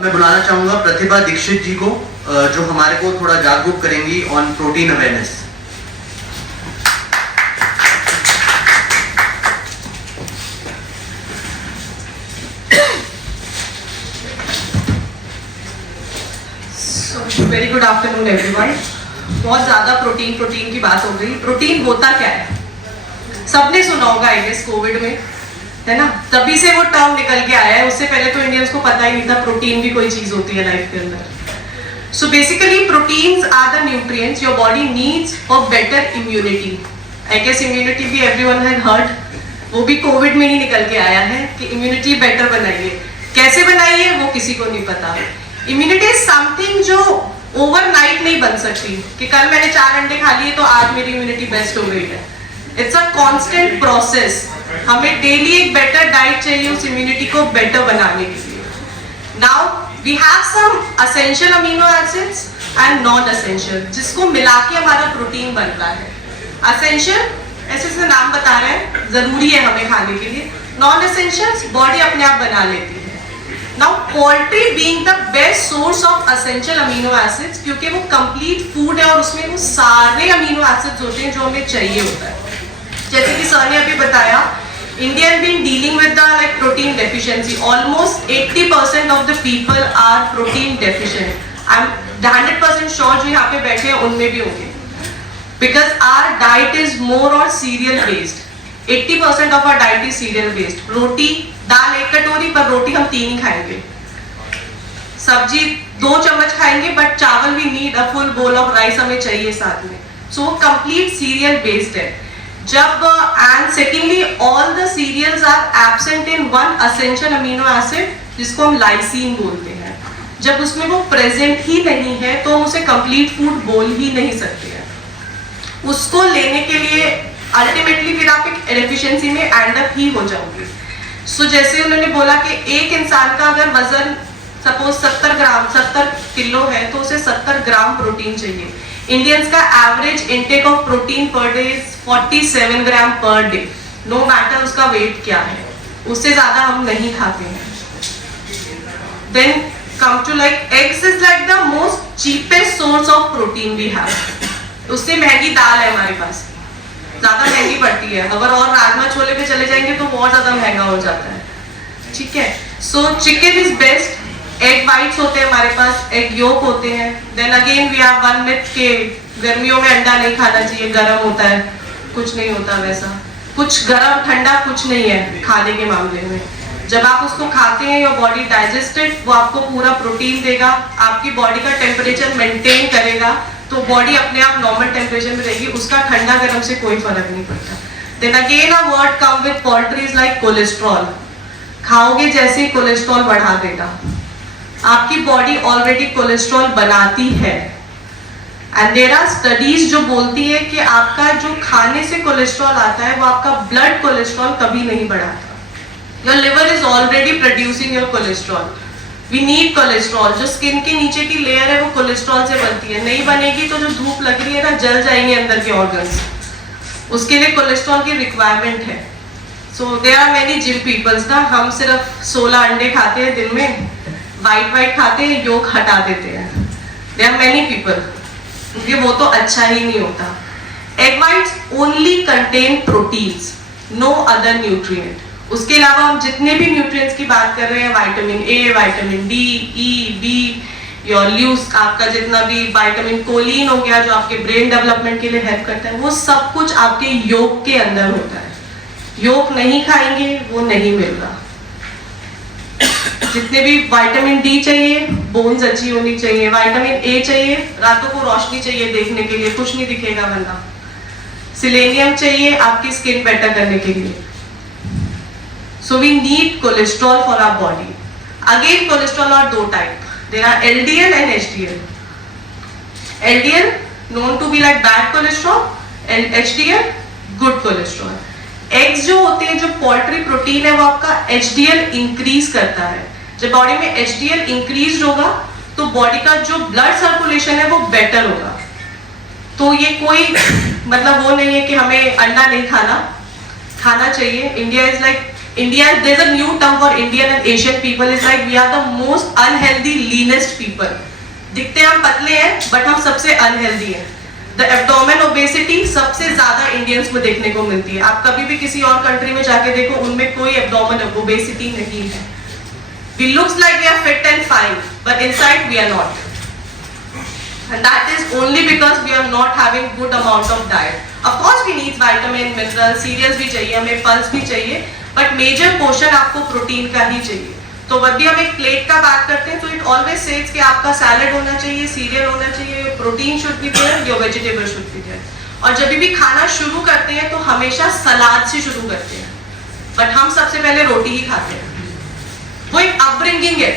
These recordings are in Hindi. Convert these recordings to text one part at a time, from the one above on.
मैं बुलाना चाहूंगा प्रतिभा दीक्षित जी को, जो हमारे को थोड़ा जागरूक करेंगी on protein awareness. Very good afternoon everyone. बहुत ज्यादा प्रोटीन की बात हो गई। प्रोटीन होता क्या है सबने सुना होगा आई गेस कोविड में, है ना? तभी से वो टर्म निकल के आया है। उससे पहले तो इंडियंस को पता ही नहीं था प्रोटीन भी कोई चीज होती है लाइफ के अंदर। So basically proteins are the nutrients your body needs for better immunity. I guess immunity भी एवरीवन हैड हर्ड, वो भी कोविड में ही निकल के आया है कि इम्यूनिटी बेटर बनाइए। कैसे बनाइए वो किसी को नहीं पता। इम्यूनिटी इज समथिंग जो ओवरनाइट नहीं बन सकती कि कल मैंने 4 अंडे खा लिए तो आज मेरी इम्यूनिटी बेस्ट हो गई है। It's a constant process. हमें डेली एक बेटर डाइट चाहिए उस इम्यूनिटी को बेटर बनाने के लिए। Now we have some essential amino acids and non essential, जिसको मिला के हमारा प्रोटीन बनता है। एसेंशियल ऐसे से नाम बता रहे हैं, जरूरी है हमें खाने के लिए। नॉन एसेंशियल्स बॉडी अपने आप बना लेती है। Now poultry being the best source of essential amino acids, क्योंकि वो complete food है और उसमें वो सारे amino acids होते हैं जो हमें चाहिए होता है। जैसे कि सर ने अभी बताया, India has been dealing with the like protein deficiency. Almost 80% of the people are protein deficient. I'm 100% sure जो यहाँ पे बैठे हैं उनमें भी होंगे, because our diet is more on cereal based. 80% of our diet is cereal based. रोटी दाल 1 कटोरी, पर रोटी हम 3 ही खाएंगे। सब्जी 2 चम्मच खाएंगे, बट चावल भी need a full bowl of rice हमें चाहिए साथ में। सो वो कंप्लीट सीरियल बेस्ड है। जब and secondly all the cereals are absent in one essential amino acid जिसको हम लाइसिन बोलते हैं। जब उसमें वो प्रेजेंट ही नहीं है तो हम उसे कंप्लीट फूड बोल ही नहीं सकते हैं। उसको लेने के लिए अल्टीमेटली फिर आप एक डेफिशिएंसी में एंड अप ही हो जाओगे। सो जैसे उन्होंने बोला कि एक इंसान का अगर वजन सपोज 70 किलो है तो उसे 70 ग्राम प्रोटीन चाहिए। इंडियंस का average intake of protein per day 47 gram per day, no matter उसका वेट क्या है, उससे ज्यादा हम नहीं खाते हैं। Then come to like eggs is like the most cheapest source of protein we have. उससे महंगी दाल है हमारे पास, ज्यादा महंगी पड़ती है। अगर और राजमा छोले पे चले जाएंगे तो बहुत ज्यादा महंगा हो जाता है, ठीक है। So chicken is best. Egg whites होते हैं हमारे पास, एग योक होते हैं। Then again we have one myth के गर्मियों में अंडा नहीं खाना चाहिए, गर्म होता है। कुछ नहीं होता वैसा, कुछ गर्म ठंडा कुछ नहीं है खाने के मामले में। जब आप उसको खाते हैं योर बॉडी डाइजेस्टेड, वो आपको पूरा प्रोटीन देगा, आपकी बॉडी का टेम्परेचर मेंटेन करेगा, तो बॉडी अपने आप नॉर्मल टेम्परेचर में रहेगी। उसका ठंडा गर्म से कोई फर्क नहीं पड़ता। Then again a word come with poultry is like cholesterol. खाओगे जैसे ही कोलेस्ट्रॉल बढ़ा देगा। आपकी बॉडी ऑलरेडी कोलेस्ट्रॉल बनाती है एंड देयर आर स्टडीज जो बोलती है कि आपका जो खाने से कोलेस्ट्रॉल आता है वो आपका ब्लड कोलेस्ट्रॉल कभी नहीं बढ़ाता। Your liver is already producing your cholesterol. We need cholesterol. जो स्किन के नीचे की लेयर है वो कोलेस्ट्रॉल से बनती है। नहीं बनेगी तो जो धूप लग रही है ना, जल जाएंगे अंदर के ऑर्गन्स। उसके लिए कोलेस्ट्रॉल की रिक्वायरमेंट है। So there are many gym peoples ना, हम सिर्फ 16 अंडे खाते हैं दिन में, वाइट खाते हैं, योक हटा देते हैं। देयर आर मेनी पीपल, क्योंकि वो तो अच्छा ही नहीं होता। Egg whites only contain proteins, no other nutrient. उसके अलावा हम जितने भी न्यूट्रिएंट्स की बात कर रहे हैं, vitamin A, vitamin D, E, B, your ल्यूस, आपका जितना भी विटामिन कोलिन हो गया जो आपके ब्रेन डेवलपमेंट के लिए हेल्प करता है, वो सब कुछ आपके योग के अंदर होता है। योग नहीं खाएंगे वो नहीं मिल रहा। जितने भी विटामिन डी चाहिए, बोन्स अच्छी होनी चाहिए। विटामिन ए चाहिए, रातों को रोशनी चाहिए देखने के लिए, कुछ नहीं दिखेगा वरना। सिलेनियम चाहिए आपकी स्किन बेटर करने के लिए। So we need cholesterol for our body. Again, cholesterol are 2 types. There are LDL and HDL. LDL known to be like bad cholesterol, and HDL good cholesterol. Eggs जो होते हैं, जो पोल्ट्री प्रोटीन है, वो आपका HDL इंक्रीज करता है। जब बॉडी में HDL इंक्रीज होगा तो बॉडी का जो ब्लड सर्कुलेशन है वो बेटर होगा। तो ये कोई मतलब वो नहीं है कि हमें अंडा नहीं खाना चाहिए। India is like India, there's a new term for Indian and Asian people, is like we are the most unhealthy, leanest people. दिखते हम पतले हैं, but हम सबसे unhealthy हैं. The abdomen obesity सबसे ज्यादा इंडियंस में देखने को मिलती है. आप कभी भी किसी और कंट्री में जाके देखो, उनमें कोई abdomen obesity नहीं है. We looks like we are fit and fine, but inside we are not. And that is only because we are not having good amount of diet. Of course we need vitamin, minerals, cereals भी चाहिए, हमें pulse भी चाहिए, but major portion आपको प्रोटीन का ही चाहिए. तो जब भी हम एक प्लेट का बात करते हैं तो इट ऑलवेज सेज कि आपका सैलेड होना चाहिए, सीरियल होना चाहिए, protein should be there, your vegetable should be there. और जब भी खाना शुरू करते हैं तो हमेशा सलाद से शुरू करते हैं, बट हम सबसे पहले रोटी ही खाते हैं. वो एक अपब्रिंगिंग है,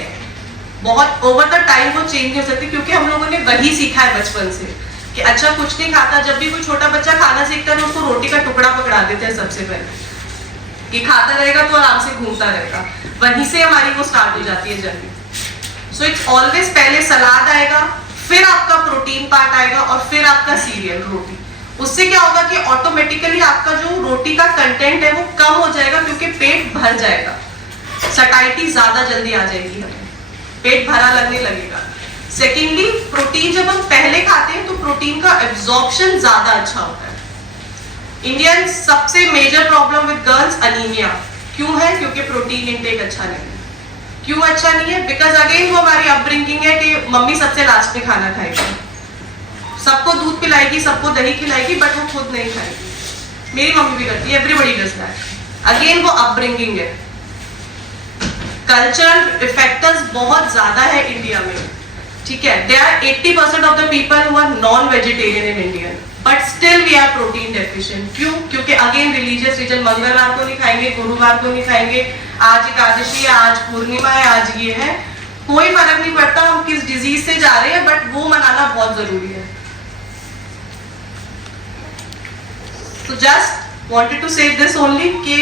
बहुत ओवर द टाइम वो चेंज नहीं हो सकती, क्योंकि हम लोगों ने वही सीखा है बचपन से कि अच्छा कुछ नहीं खाता. जब भी कोई छोटा बच्चा खाना सीखता है तो उसको रोटी का टुकड़ा पकड़ा देते हैं सबसे पहले कि खाता रहेगा तो आराम से घूमता रहेगा. वहीं से हमारी वो स्टार्ट हो जाती है जर्नी. सो इट्स ऑलवेज पहले सलाद आएगा, फिर आपका प्रोटीन पार्ट आएगा और फिर आपका सीरियल रोटी. उससे क्या होगा कि ऑटोमेटिकली आपका जो रोटी का कंटेंट है वो कम हो जाएगा, क्योंकि पेट भर जाएगा. सटाइटी ज्यादा जल्दी आ जाएगी, हमें पेट भरा लगने लगेगा. सेकेंडली, प्रोटीन जब हम पहले खाते हैं तो प्रोटीन का एब्जॉर्प्शन ज्यादा अच्छा होता है. इंडियन सबसे major problem with girls anaemia क्यों है? क्योंकि प्रोटीन इंटेक अच्छा नहीं है. क्यों अच्छा नहीं है? बिकॉज अगेन वो हमारी अपब्रिंगिंग है कि मम्मी सबसे लास्ट में खाना खाएगी, सबको दूध पिलाएगी, सबको दही खिलाएगी, बट वो खुद नहीं खाएगी. मेरी मम्मी भी करती है, एवरीबडी डज दैट. अगेन वो अपब्रिंगिंग है. कल्चरल फैक्टर्स बहुत ज्यादा है इंडिया में, ठीक है. They are 80% of the people who are non vegetarian in India, but still we are protein deficient. क्यों? क्योंकि अगेन रिलीजियस रीजन, मंगलवार को नहीं खाएंगे, गुरुवार को नहीं खाएंगे, आज एकादशी है, आज पूर्णिमा है, आज ये है, कोई फर्क नहीं पड़ता हम किस डिजीज से जा रहे हैं, बट वो मनाना बहुत जरूरी है. So just wanted to say this only कि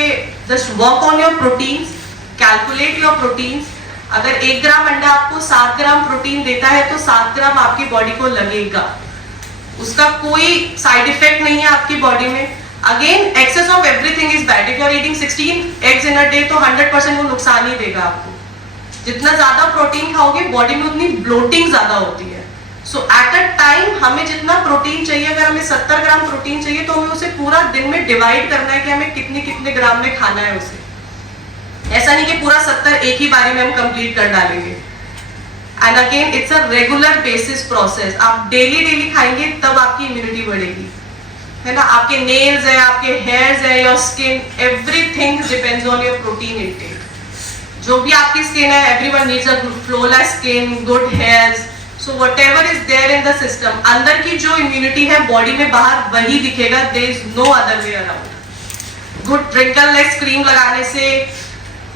just work on your proteins, calculate your proteins. अगर 1 ग्राम अंडा आपको 7 ग्राम प्रोटीन देता है तो 7 ग्राम आपकी बॉडी को लगेगा. उसका कोई साइड इफेक्ट नहीं है आपकी बॉडी में. Again, excess of everything is bad. If you are eating 16 eggs in a day तो 100% वो नुकसान ही देगा आपको. जितना ज्यादा प्रोटीन खाओगे बॉडी में उतनी ब्लोटिंग ज्यादा होती है. सो एट अ टाइम हमें जितना प्रोटीन चाहिए, अगर हमें 70 ग्राम प्रोटीन चाहिए तो हमें उसे पूरा दिन में डिवाइड करना है कि हमें कितने कितने ग्राम में खाना है उसे. ऐसा नहीं कि पूरा 70 एक ही बारी में हम कंप्लीट कर डालेंगे. And again it's a regular basis process. आप डेली खाएंगे तब आपकी इम्यूनिटी बढ़ेगी, है ना. आपके नेल्स है, आपके हेयर्स है, your skin, everything depends on your protein intake. जो भी आपकी स्किन है, everyone needs a flawless skin, good hairs. So whatever is there in the system, अंदर की जो इम्यूनिटी है बॉडी में बाहर वही दिखेगा. There is no other way around. Good wrinkle less cream लगाने से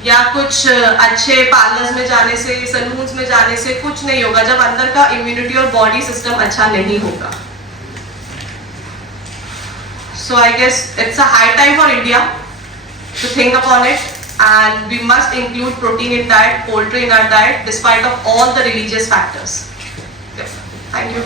या कुछ अच्छे पार्लर्स में जाने से, सलून्स में जाने से कुछ नहीं होगा जब अंदर का इम्यूनिटी और बॉडी सिस्टम अच्छा नहीं होगा. So I guess it's a high time for India to think upon it, and we must include protein in diet, poultry in our diet, despite of all the religious factors. Thank you.